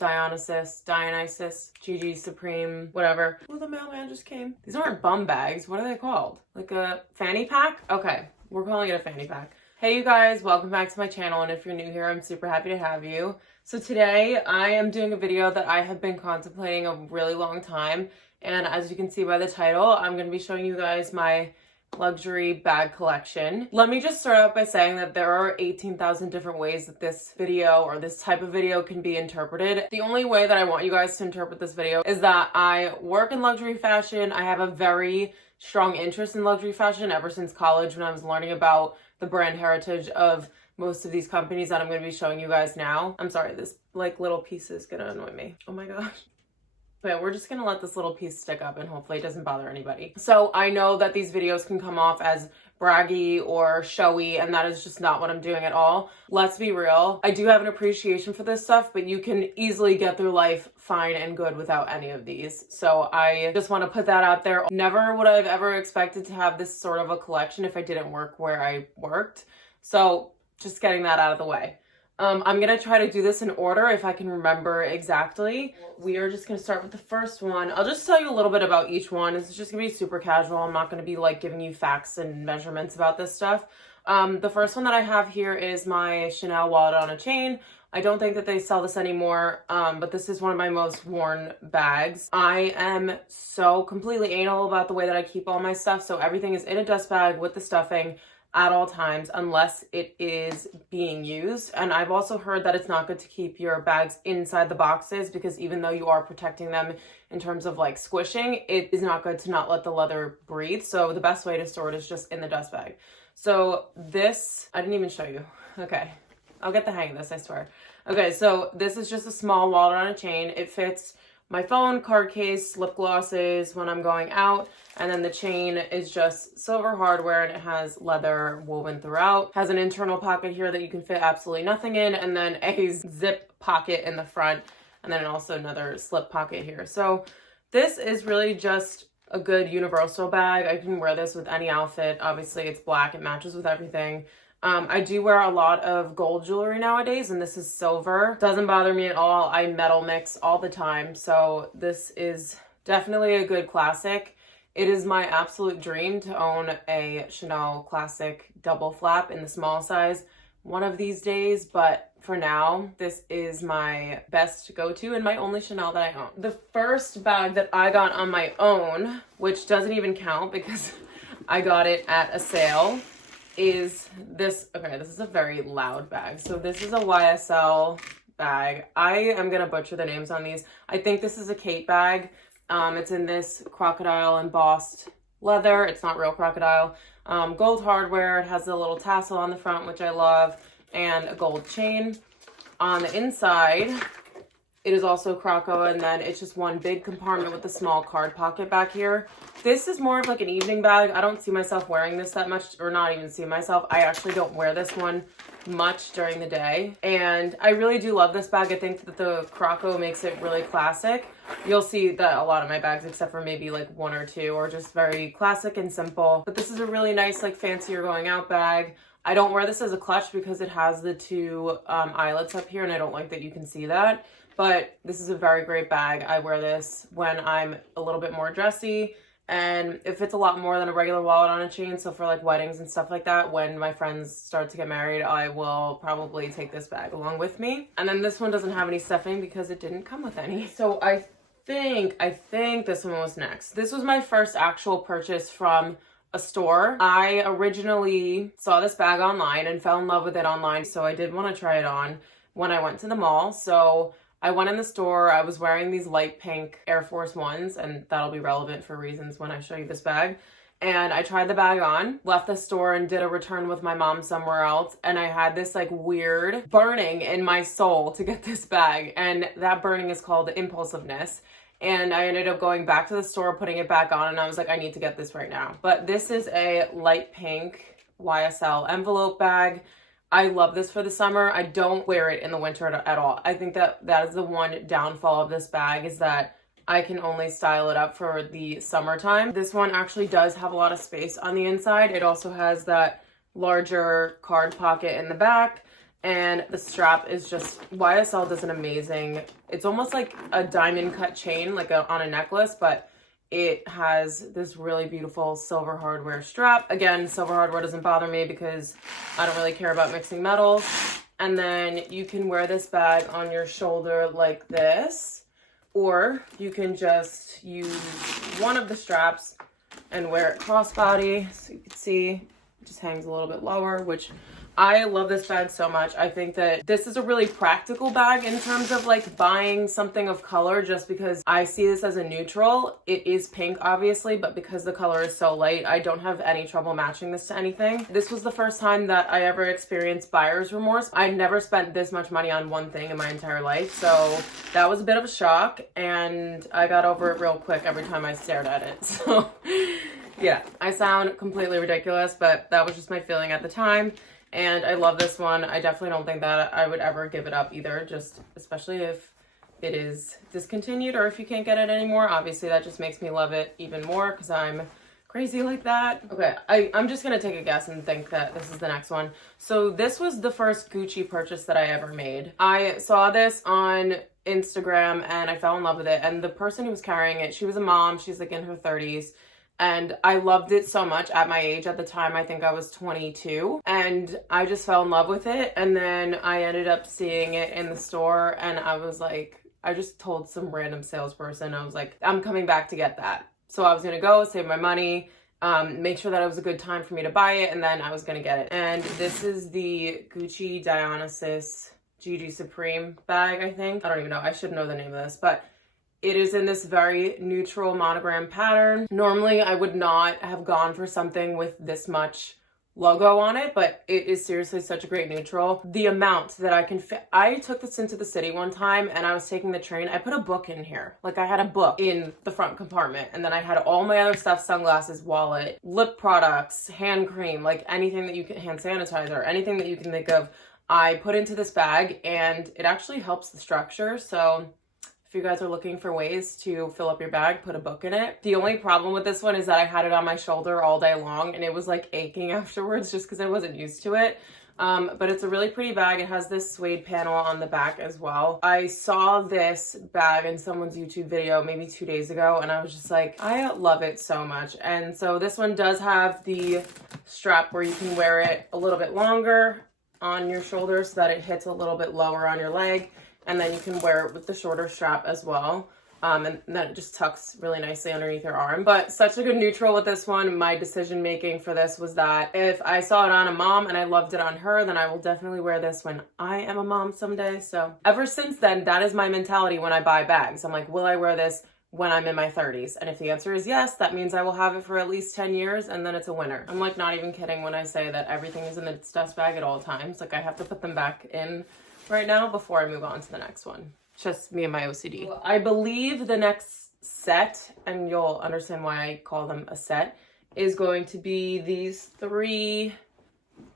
Dionysus, Gigi, Supreme, whatever. Oh, the mailman just came. These aren't bum bags. What are they called? Like a fanny pack? Okay, we're calling it a fanny pack. Hey you guys, welcome back to my channel, and if you're new here, I'm super happy to have you. So today I am doing a video that I have been contemplating a really long time, and as you can see by the title, I'm going to be showing you guys my luxury bag collection. Let me just start out by saying that there are 18,000 different ways that this video or this type of video can be interpreted. The only way that I want you guys to interpret this video is that I work in luxury fashion. I have a very strong interest in luxury fashion ever since college when I was learning about the brand heritage of most of these companies that I'm going to be showing you guys now. I'm sorry, this like little piece is gonna annoy me. Oh my gosh. But we're just gonna let this little piece stick up and hopefully it doesn't bother anybody. So I know that these videos can come off as braggy or showy, and that is just not what I'm doing at all. Let's be real. I do have an appreciation for this stuff, but you can easily get through life fine and good without any of these. So I just want to put that out there. Never would I have ever expected to have this sort of a collection if I didn't work where I worked. So just getting that out of the way. I'm gonna try to do this in order if I can remember exactly. We are just gonna start with the first one. I'll just tell you a little bit about each one. It's just gonna be super casual. I'm not gonna be like giving you facts and measurements about this stuff. The first one that I have here is my Chanel wallet on a chain. I don't think that they sell this anymore, but this is one of my most worn bags. I am so completely anal about the way that I keep all my stuff, so everything is in a dust bag with the stuffing at all times unless it is being used. And I've also heard that it's not good to keep your bags inside the boxes because even though you are protecting them in terms of like squishing, it is not good to not let the leather breathe. So the best way to store it is just in the dust bag. So this, I didn't even show you. Okay, I'll get the hang of this, I swear. Okay, so this is just a small wallet on a chain. It fits my phone, card case, lip glosses when I'm going out, and then the chain is just silver hardware and it has leather woven throughout. Has an internal pocket here that you can fit absolutely nothing in, and then a zip pocket in the front, and then also another slip pocket here. So this is really just a good universal bag. I can wear this with any outfit. Obviously it's black, it matches with everything. I do wear a lot of gold jewelry nowadays, and this is silver. Doesn't bother me at all. I metal mix all the time, so this is definitely a good classic. It is my absolute dream to own a Chanel classic double flap in the small size one of these days, but for now, this is my best go-to and my only Chanel that I own. The first bag that I got on my own, which doesn't even count because I got it at a sale, is this. Okay, this is a very loud bag. So this is a YSL bag. I am gonna butcher the names on these. I think this is a Kate bag. It's in this crocodile embossed leather. It's not real crocodile. Gold hardware. It has a little tassel on the front, which I love, and a gold chain. On the inside, it is also croco, and then it's just one big compartment with a small card pocket back here. This is more of like an evening bag. I don't see myself wearing this that much, or not even see myself. I actually don't wear this one much during the day, and I really do love this bag. I think that the croco makes it really classic. You'll see that a lot of my bags, except for maybe like one or two, are just very classic and simple. But this is a really nice, like fancier going out bag. I don't wear this as a clutch because it has the two eyelets up here, and I don't like that you can see that. But this is a very great bag. I wear this when I'm a little bit more dressy, and it fits a lot more than a regular wallet on a chain. So for like weddings and stuff like that, when my friends start to get married, I will probably take this bag along with me. And then this one doesn't have any stuffing because it didn't come with any. So I think this one was next. This was my first actual purchase from a store. I originally saw this bag online and fell in love with it online. So I did want to try it on when I went to the mall. So I went in the store. I was wearing these light pink Air Force Ones, and that'll be relevant for reasons when I show you this bag. And I tried the bag on, left the store and did a return with my mom somewhere else. And I had this like weird burning in my soul to get this bag. And that burning is called impulsiveness. And I ended up going back to the store, putting it back on, and I was like, I need to get this right now. But this is a light pink YSL envelope bag. I love this for the summer. I don't wear it in the winter at all. I think that is the one downfall of this bag, is that I can only style it up for the summertime. This one actually does have a lot of space on the inside. It also has that larger card pocket in the back. And the strap is just, YSL does an amazing, it's almost like a diamond cut chain, like on a necklace, but it has this really beautiful silver hardware strap. Again, silver hardware doesn't bother me because I don't really care about mixing metals. And then you can wear this bag on your shoulder like this, or you can just use one of the straps and wear it crossbody. So you can see it just hangs a little bit lower, which I love this bag so much. I think that this is a really practical bag in terms of like buying something of color, just because I see this as a neutral. It is pink, obviously, but because the color is so light, I don't have any trouble matching this to anything. This was the first time that I ever experienced buyer's remorse. I never spent this much money on one thing in my entire life, so that was a bit of a shock, and I got over it real quick every time I stared at it. So yeah, I sound completely ridiculous, but that was just my feeling at the time. And I love this one. I definitely don't think that I would ever give it up either, just especially if it is discontinued or if you can't get it anymore. Obviously, that just makes me love it even more because I'm crazy like that. Okay, I'm just going to take a guess and think that this is the next one. So this was the first Gucci purchase that I ever made. I saw this on Instagram and I fell in love with it. And the person who was carrying it, she was a mom. She's like in her 30s. And I loved it so much at my age. At the time, I think I was 22. And I just fell in love with it. And then I ended up seeing it in the store. And I was like, I just told some random salesperson, I was like, I'm coming back to get that. So I was going to go save my money, make sure that it was a good time for me to buy it. And then I was going to get it. And this is the Gucci Dionysus Gigi Supreme bag, I think. I don't even know. I should know the name of this. But it is in this very neutral monogram pattern. Normally, I would not have gone for something with this much logo on it, but it is seriously such a great neutral. The amount that I can fit, I took this into the city one time and I was taking the train. I put a book in here. Like I had a book in the front compartment and then I had all my other stuff, sunglasses, wallet, lip products, hand cream, like anything that you can, hand sanitizer, anything that you can think of, I put into this bag and it actually helps the structure. So if you guys are looking for ways to fill up your bag, put a book in it. The only problem with this one is that I had it on my shoulder all day long and it was like aching afterwards just because I wasn't used to it. But it's a really pretty bag. It has this suede panel on the back as well. I saw this bag in someone's YouTube video maybe 2 days ago and I was just like, I love it so much. And so this one does have the strap where you can wear it a little bit longer on your shoulder so that it hits a little bit lower on your leg. And then you can wear it with the shorter strap as well. And then it just tucks really nicely underneath your arm. But such a good neutral with this one. My decision making for this was that if I saw it on a mom and I loved it on her, then I will definitely wear this when I am a mom someday. So ever since then, that is my mentality when I buy bags. I'm like, will I wear this when I'm in my 30s? And if the answer is yes, that means I will have it for at least 10 years and then it's a winner. I'm like not even kidding when I say that everything is in its dust bag at all times. Like I have to put them back in right now before I move on to the next one. Just me and my OCD. I believe the next set, and you'll understand why I call them a set, is going to be these three,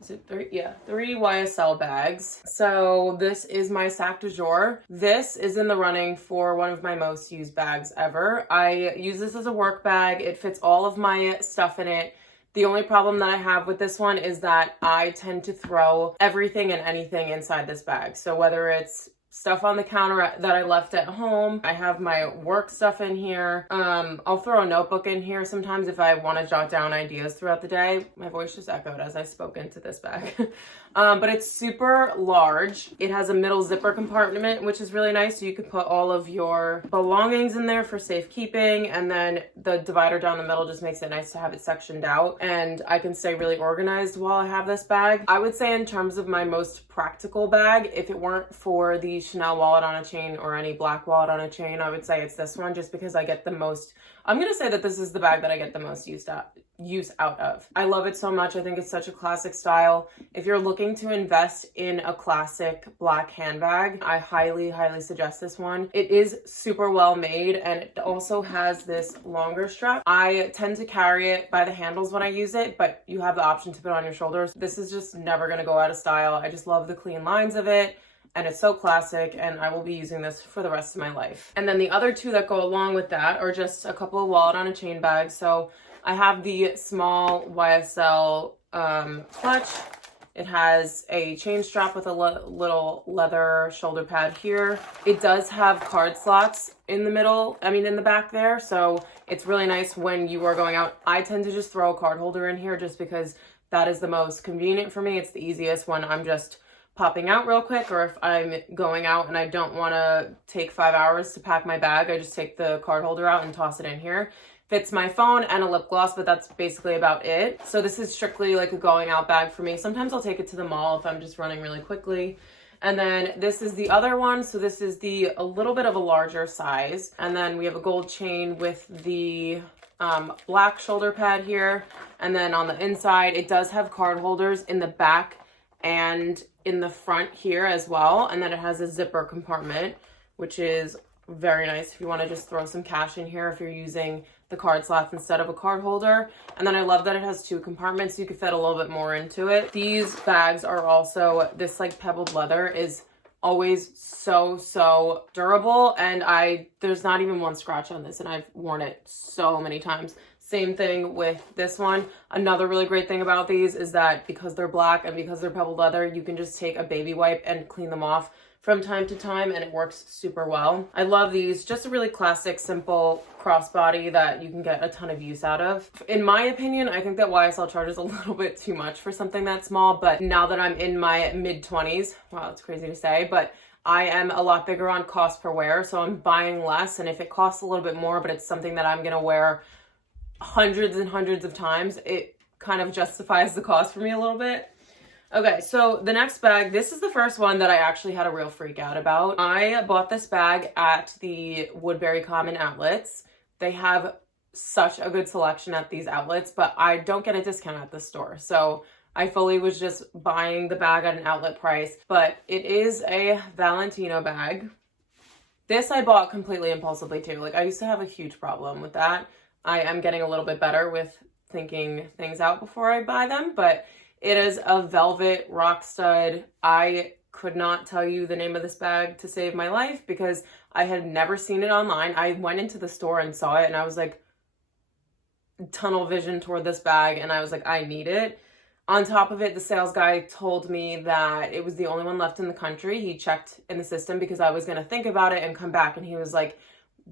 is it three? Yeah, 3 YSL bags. So this is my sac du jour. This is in the running for one of my most used bags ever. I use this as a work bag. It fits all of my stuff in it. The only problem that I have with this one is that I tend to throw everything and anything inside this bag. So whether it's stuff on the counter that I left at home, I have my work stuff in here. I'll throw a notebook in here sometimes if I want to jot down ideas throughout the day. My voice just echoed as I spoke into this bag. But it's super large. It has a middle zipper compartment, which is really nice. So you could put all of your belongings in there for safekeeping. And then the divider down the middle just makes it nice to have it sectioned out. And I can stay really organized while I have this bag. I would say in terms of my most practical bag, if it weren't for the Chanel wallet on a chain or any black wallet on a chain, I would say it's this one just because I get the most, I'm going to say that this is the bag that I get the most use out of. I love it so much. I think it's such a classic style. If you're looking to invest in a classic black handbag, I highly, highly suggest this one. It is super well made and it also has this longer strap. I tend to carry it by the handles when I use it, but you have the option to put it on your shoulders. This is just never going to go out of style. I just love the clean lines of it. And it's so classic, and I will be using this for the rest of my life. And then the other two that go along with that are just a couple of wallet on a chain bags. So I have the small YSL clutch It has a chain strap with a little leather shoulder pad here. It does have card slots in the middle, in the back there. So it's really nice when you are going out. I tend to just throw a card holder in here just because that is the most convenient for me. It's the easiest when I'm just popping out real quick, or if I'm going out and I don't want to take 5 hours to pack my bag, I just take the card holder out and toss it in here. Fits my phone and a lip gloss, but that's basically about it. So this is strictly like a going out bag for me. Sometimes I'll take it to the mall if I'm just running really quickly. And then this is the other one. So this is a little bit of a larger size. And then we have a gold chain with the black shoulder pad here. And then on the inside, it does have card holders in the back and in the front here as well. And then it has a zipper compartment, which is very nice if you want to just throw some cash in here if you're using the card slots instead of a card holder. And then I love that it has 2 compartments so you can fit a little bit more into it. These bags are also, this like pebbled leather is always so durable, and there's not even one scratch on this, and I've worn it so many times. Same thing with this one. Another really great thing about these is that because they're black and because they're pebbled leather, you can just take a baby wipe and clean them off from time to time, and it works super well. I love these. Just a really classic, simple crossbody that you can get a ton of use out of. In my opinion, I think that YSL charges a little bit too much for something that small, but now that I'm in my mid-20s, wow, it's crazy to say, but I am a lot bigger on cost per wear, so I'm buying less, and if it costs a little bit more, but it's something that I'm gonna wear hundreds and hundreds of times, it kind of justifies the cost for me a little bit. Okay, so the next bag, this is the first one that I actually had a real freak out about. I bought this bag at the Woodbury Common outlets. They have such a good selection at these outlets, but I don't get a discount at the store. So I fully was just buying the bag at an outlet price, but it is a Valentino bag. This I bought completely impulsively too. Like, I used to have a huge problem with that. I am getting a little bit better with thinking things out before I buy them, but it is a velvet rock stud. I could not tell you the name of this bag to save my life because I had never seen it online. I went into the store and saw it, and I was like, tunnel vision toward this bag, and I was like, I need it. On top of it, the sales guy told me that it was the only one left in the country. He checked in the system because I was going to think about it and come back, and he was like,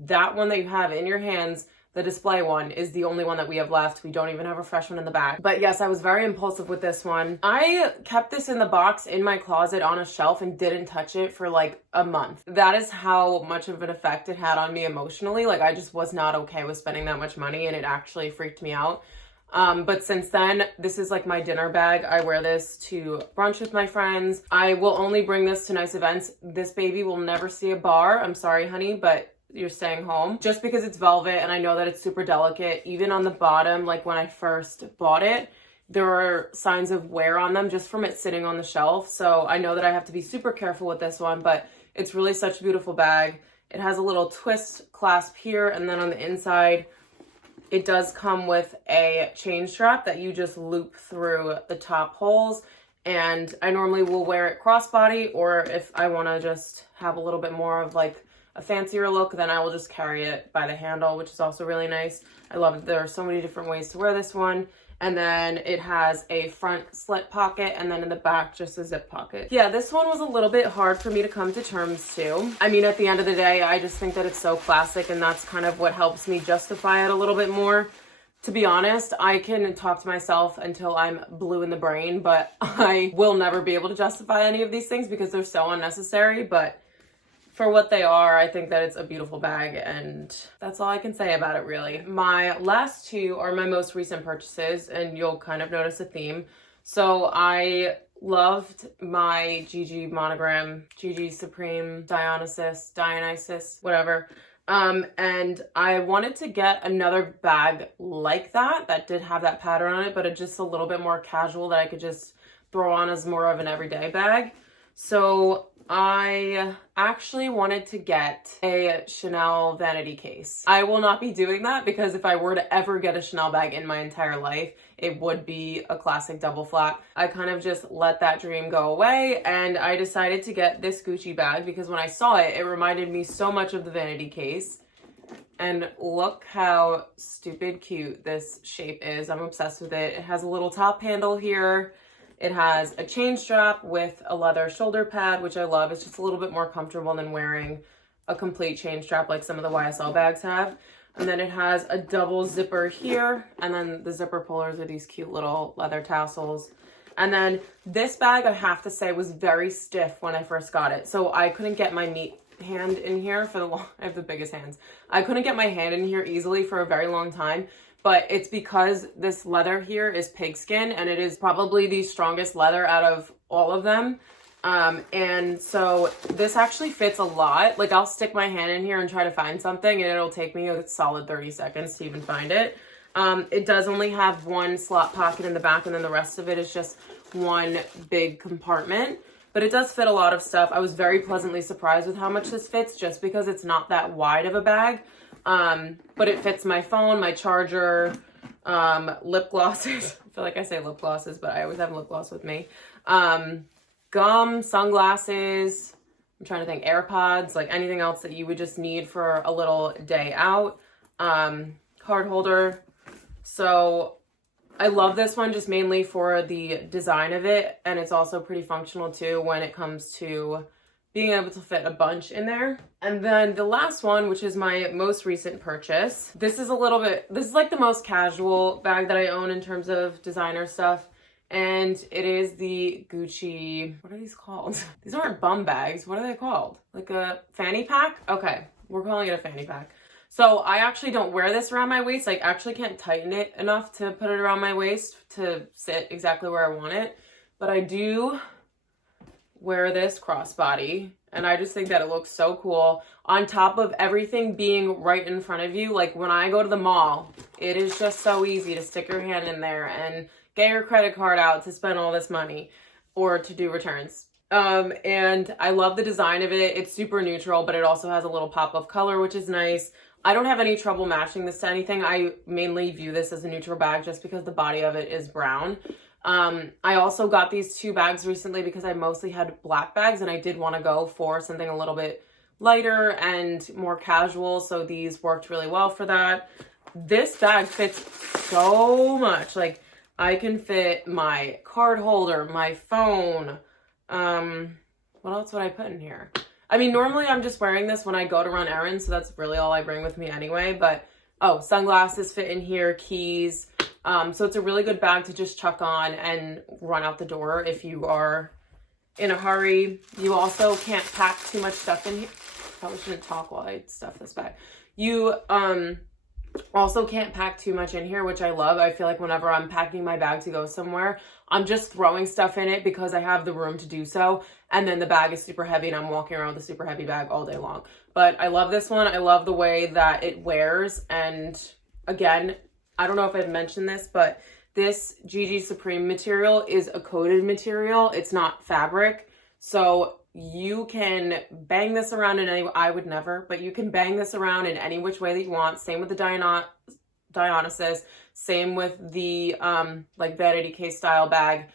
that one that you have in your hands, the display one, is the only one that we have left. We don't even have a fresh one in the back. But yes, I was very impulsive with this one. I kept this in the box in my closet on a shelf and didn't touch it for like a month. That is how much of an effect it had on me emotionally. Like, I just was not okay with spending that much money, and it actually freaked me out. But since then, this is like my dinner bag. I wear this to brunch with my friends. I will only bring this to nice events. This baby will never see a bar. I'm sorry, honey, but you're staying home. Just because it's velvet and I know that it's super delicate, even on the bottom, like when I first bought it, there are signs of wear on them just from it sitting on the shelf. So I know that I have to be super careful with this one, but it's really such a beautiful bag. It has a little twist clasp here, and then on the inside, it does come with a chain strap that you just loop through the top holes. And I normally will wear it crossbody, or if I want to just have a little bit more of like a fancier look, then I will just carry it by the handle, which is also really nice. I love it. There are so many different ways to wear this one. And then it has a front slit pocket, and then in the back, just a zip pocket. Yeah, this one was a little bit hard for me to come to terms to. I mean, at the end of the day, I just think that it's so classic, and that's kind of what helps me justify it a little bit more. To be honest, I can talk to myself until I'm blue in the brain, but I will never be able to justify any of these things because they're so unnecessary. But for what they are, I think that it's a beautiful bag, and that's all I can say about it, really. My last two are my most recent purchases, and you'll kind of notice a theme. So I loved my Gigi monogram, Gigi Supreme, Dionysus, whatever. And I wanted to get another bag like that did have that pattern on it, but it's just a little bit more casual that I could just throw on as more of an everyday bag. So I actually wanted to get a Chanel vanity case. I will not be doing that because if I were to ever get a Chanel bag in my entire life, it would be a classic double flap. I kind of just let that dream go away, and I decided to get this Gucci bag because when I saw it, it reminded me so much of the vanity case. And look how stupid cute this shape is. I'm obsessed with it. It has a little top handle here. It has a chain strap with a leather shoulder pad, which I love. It's just a little bit more comfortable than wearing a complete chain strap like some of the YSL bags have. And then it has a double zipper here, and then the zipper pullers are these cute little leather tassels. And then this bag, I have to say, was very stiff when I first got it. So I couldn't get my meat hand in here for the long, I have the biggest hands. I couldn't get my hand in here easily for a very long time, but it's because this leather here is pigskin, and it is probably the strongest leather out of all of them. And so this actually fits a lot. Like, I'll stick my hand in here and try to find something, and it'll take me a solid 30 seconds to even find it. It does only have one slot pocket in the back, and then the rest of it is just one big compartment. But it does fit a lot of stuff. I was very pleasantly surprised with how much this fits, just because it's not that wide of a bag. But it fits my phone, my charger, lip glosses. I feel like I say lip glosses, but I always have lip gloss with me. Gum, sunglasses, I'm trying to think, AirPods, like anything else that you would just need for a little day out. Card holder. So I love this one just mainly for the design of it, and it's also pretty functional too when it comes to being able to fit a bunch in there. And then the last one, which is my most recent purchase. This is like the most casual bag that I own in terms of designer stuff. And it is the Gucci, what are these called? These aren't bum bags. What are they called? Like a fanny pack? Okay, we're calling it a fanny pack. So I actually don't wear this around my waist. I actually can't tighten it enough to put it around my waist to sit exactly where I want it. But I do wear this crossbody, and I just think that it looks so cool. On top of everything being right in front of you, like when I go to the mall, it is just so easy to stick your hand in there and get your credit card out to spend all this money or to do returns. And I love the design of it. It's super neutral, but it also has a little pop of color, which is nice. I don't have any trouble matching this to anything. I mainly view this as a neutral bag just because the body of it is brown. I also got these two bags recently because I mostly had black bags, and I did want to go for something a little bit lighter and more casual. So these worked really well for that. This bag fits so much. Like, I can fit my card holder, my phone. What else would I put in here? I mean, normally I'm just wearing this when I go to run errands, so that's really all I bring with me anyway. But, oh, sunglasses fit in here, keys. So it's a really good bag to just chuck on and run out the door if you are in a hurry. You also can't pack too much stuff in here. Probably shouldn't talk while I stuff this bag. You, also can't pack too much in here, which I love. I feel like whenever I'm packing my bag to go somewhere, I'm just throwing stuff in it because I have the room to do so. And then the bag is super heavy and I'm walking around with a super heavy bag all day long. But I love this one. I love the way that it wears. And again, I don't know if I've mentioned this, but this Gigi Supreme material is a coated material. It's not fabric. So you can bang this around in any, I would never, but you can bang this around in any which way that you want. Same with the Dionysus, same with the like Vanity case style bag.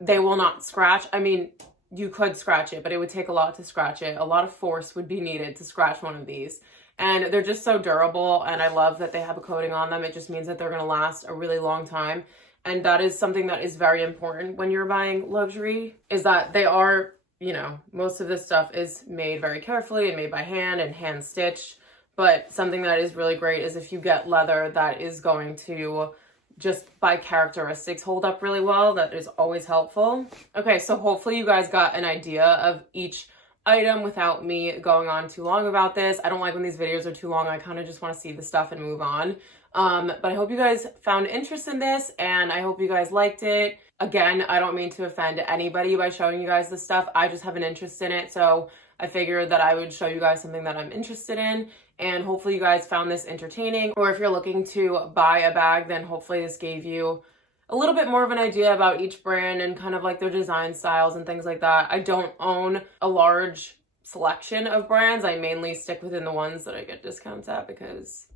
They will not scratch. I mean, you could scratch it, but it would take a lot to scratch it. A lot of force would be needed to scratch one of these. And they're just so durable, and I love that they have a coating on them. It just means that they're gonna last a really long time. And that is something that is very important when you're buying luxury, is that they are, you know, most of this stuff is made very carefully and made by hand and hand stitched. But something that is really great is if you get leather that is going to just by characteristics hold up really well. That is always helpful. Okay, so hopefully you guys got an idea of each item without me going on too long about this. I don't like when these videos are too long. I kind of just want to see the stuff and move on. But I hope you guys found interest in this, and I hope you guys liked it. Again, I don't mean to offend anybody by showing you guys this stuff. I just have an interest in it, so I figured that I would show you guys something that I'm interested in, and hopefully you guys found this entertaining. Or if you're looking to buy a bag, then hopefully this gave you a little bit more of an idea about each brand and kind of like their design styles and things like that. I don't own a large selection of brands. I mainly stick within the ones that I get discounts at because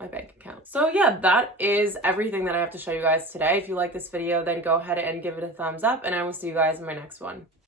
my bank account. So yeah, that is everything that I have to show you guys today. If you like this video, then go ahead and give it a thumbs up, and I will see you guys in my next one.